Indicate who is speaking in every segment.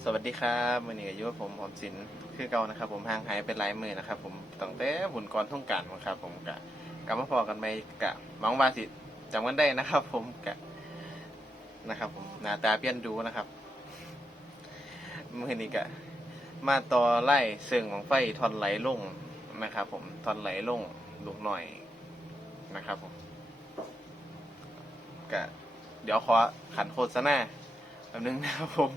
Speaker 1: นะครับ ผมห่างหายเป็นหลายมือนะครับ ผมตั้งแต่บุญกรทุ่งการนะครับ ผมกะกลับมาพอกันไหมกะหวังวาสิจำกันได้นะครับ ผมกะนะครับ ผมหน้าตาเปลี่ยนดูนะครับมือนี้กะ มาต่อไล่เสื่องของไฟทอนไหลลงนะครับ ผมทอนไหลลงลูกหน่อยนะครับ ผมกะเดี๋ยวขอขันโฆษณาแป๊บนึงนะครับผม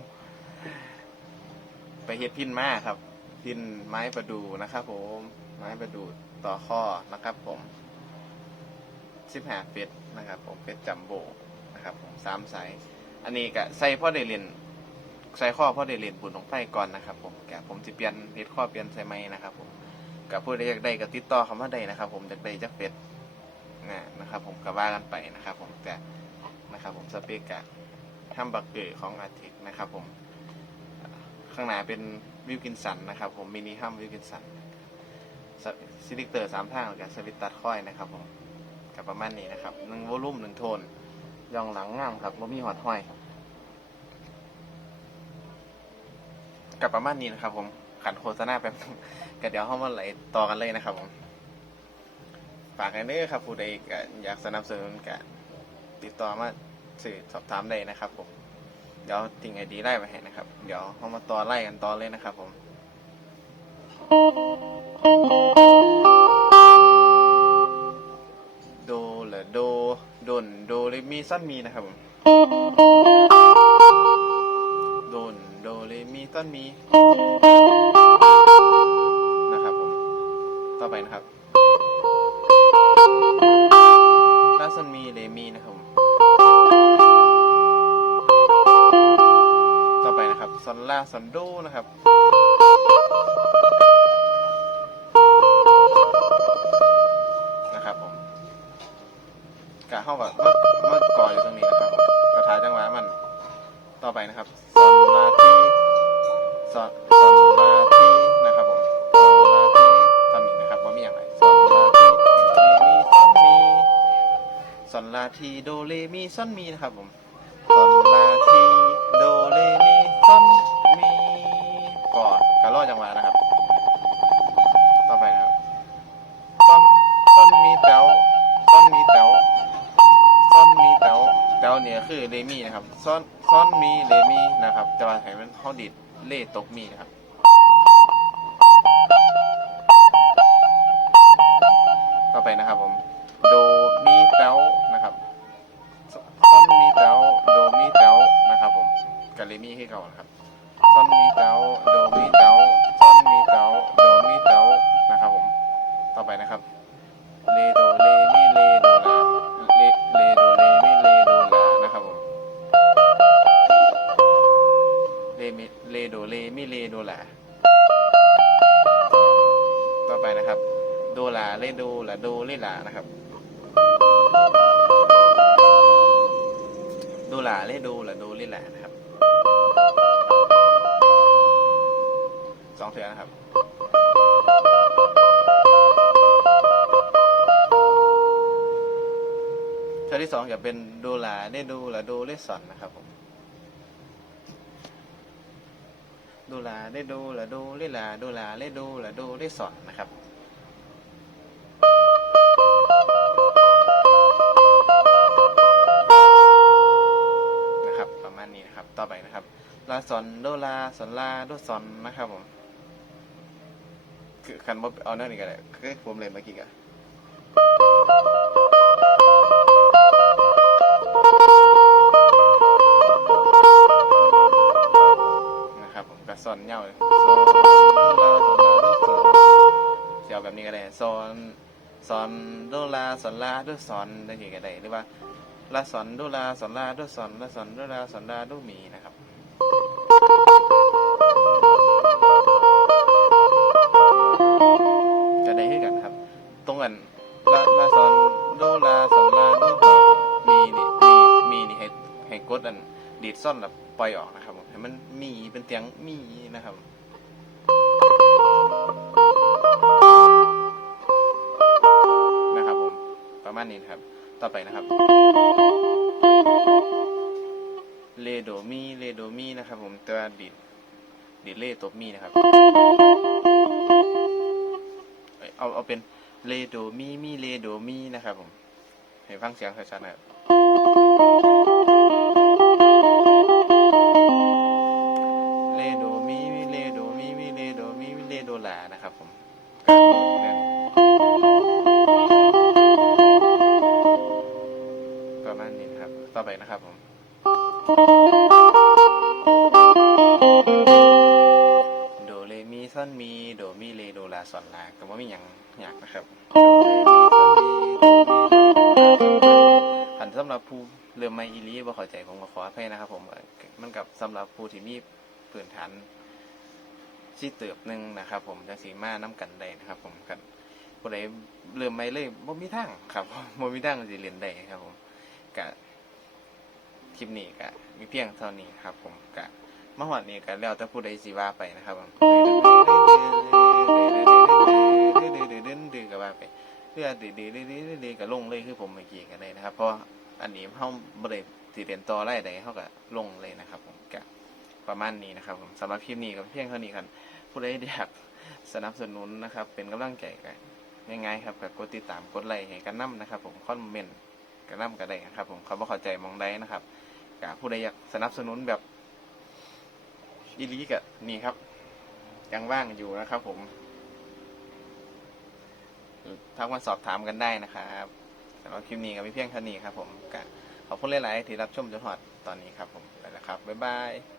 Speaker 1: ไปเฮ็ดพินมาครับ พินไม้ประดูนะครับผม ไม้ประดูต่อข้อนะครับผมสิบห้าเฟตนะครับ ผมเฟตจัมโบนะครับผมสามสายอันนี้ก็ใส่พ่อเดเรนใส่ข้อพ่อเดเรนบุญของไฟก่อนนะครับ ผมแกผมจะเปลี่ยนเฮ็ดข้อเปลี่ยนใส่ไม้นะครับผมกับผู้ใดอยากได้ก็ติดต่อคำว่าใดนะครับ ผมอยากได้จักเฟตนะนะครับ ผมก็ว่ากันไปนะครับ ผมแต่นะครับ ผมสเปกกะทำบักเกอร์ของอาทิตย์นะครับ ผม ข้างหน้าเป็นวิวกินสันนะครับ ผมมินิฮัมวิวกินสันซิลิเตอร์สามทางกับสวิตตัดค่อยนะครับผมกับประมาณนี้นะครับหนึ่งวอลลุ่มหนึ่งโทนยองหลังงามครับบ่มีหอดห้อยกับประมาณนี้นะครับ ผมขันโฆษณาแป๊บนึงก็เดี๋ยวเข้ามาไหลต่อกันเลยนะครับ ผมฝากกันเด้อครับผู้ใดอยากสนับสนุนก็ติดต่อมาสื่อสอบถามได้นะครับผม เดี๋ยวติ่งไอดีไล่ไปให้นะครับ เดี๋ยวเรามาต่อไล่กันต่อเลยนะครับผมโดหรือโดโดนโดเรมีสั้นมีนะครับผมโดนโดเรมีสั้นมี ซอนลาซอนโดนะครับนะครับผมกะเข้ากับเมื่อเมื่อก่ออยู่ตรงนี้นะครับกระถาจังหวะมันต่อไปนะครับซอนลาทีซอนซอนลาทีนะครับผมซอนลาทีทำอีกนะครับว่ามีอย่างไรซอนลาทีซอนลาทีโดเรมีซอนมีนะครับผม คือเลมี่นะครับซอนซอนมีเลมี่นะครับแต่ว่าให้มันเข้าดิดเล่ตกมีนะครับ เลมิเลโดเลมีเลโดลาต่อไปนะครับ โดลาเลโดลาโดเลลานะครับดูหลาเล่ดูหละดูลิแหละนะครับสองเถือนะครับเทือที่สองจะเป็นดูหลาเล่ดูหละดูเล่สอนนะครับผม ดูลาเล่ดูหละดูเล่หลาดูลาเล่ดูหละดูเล่สอนนะครับนะครับ ประมาณนี้นะครับ ต่อไปนะครับลาซอนโดลาซอนลาโดซอนนะครับผมคือคันบ่เอาเนื้อนี่ก็ได้คือผมเล่นเมื่อกี้กัน เหย้าเลยซอนโดลาซเสียวแบบนี้ก็ได้ซอนซอนโดลาซอนลาโดซอนได้ทีก็ได้หรือว่าลาสอนดูลาสอนลาดูสอนลาสอนดูลาสอนลาดูมีนะครับจะได้ให้กันครับ ตรงกันลาลาสอนดูลาสอนลาดูมีมีนี่มีมีนี่ให้ให้กดอัน ดีดซ่อนแบบปล่อยออกนะครับผมให้มันมีเป็นเสียงมีนะครับนะครับผมประมาณนี้นครับ ต่อไปนะครับเลโดมีเลโดมีนะครับ ผมตัวดีดดีดเลตบมีนะครับเอาเป็นเลโดมีมีเลโดมีนะครับ ผมให้ฟังเสียงชัดๆนะครับ ก็บ่มีหยังยากนะครับโดเรมีซอนมีโดมีเลโดลาซอนลาคันสำหรับผู้เริ่มไม่อีหลีบ่เข้าใจผมก็ขออภัยนะครับ ผมเอ่อมันกับสำหรับผู้ที่มีพื้นฐานที่เติบหนึงนะครับ ผมจังสีมานํกันได้นะครับ ผมกันผู้ใดเริ่มไม่เลยบ่มีทางครับบ่มีทางสิเรียนได้ครับ ผมก็คลิปนี้ก็มีเพียงเท่านี้ครับ ผมก็มาหอดนี่ก็แล้วแต่ผู้ใดสิว่าไปนะครับผม เรือดื้อดื้อดื้อดื้อดื้อก็ลงเลยคือผมเมื่อกี้กันเลยนะครับ เพราะอันนี้เฮาบ่ได้สิเรียนต่อไล่ใดเฮาก็ลงเลยนะครับ ผมก็ประมาณนี้นะครับ ผมสำหรับคลิปนี้ก็เพียงเท่านี้ครับผู้ใดอยากสนับสนุนนะครับ เป็นกำลังใจกันง่ายๆครับก็กดติดตามกดไลค์ให้กันนํนะครับ ผมคอมเมนต์กันนํก็ได้นะครับ ผมเขาบ่เข้าใจมองใดนะครับก็ผู้ใดอยากสนับสนุนแบบอีลีกะนี่ครับยังว่างอยู่นะครับ ผม ทักมาสอบถามกันได้นะครับสำหรับคลิปนี้ก็มีเพียงเท่านี้ครับผมก็ขอบคุณหลาย ๆ ที่รับชมจนถอดตอนนี้ครับผมไปแล้วครับ บ๊ายบาย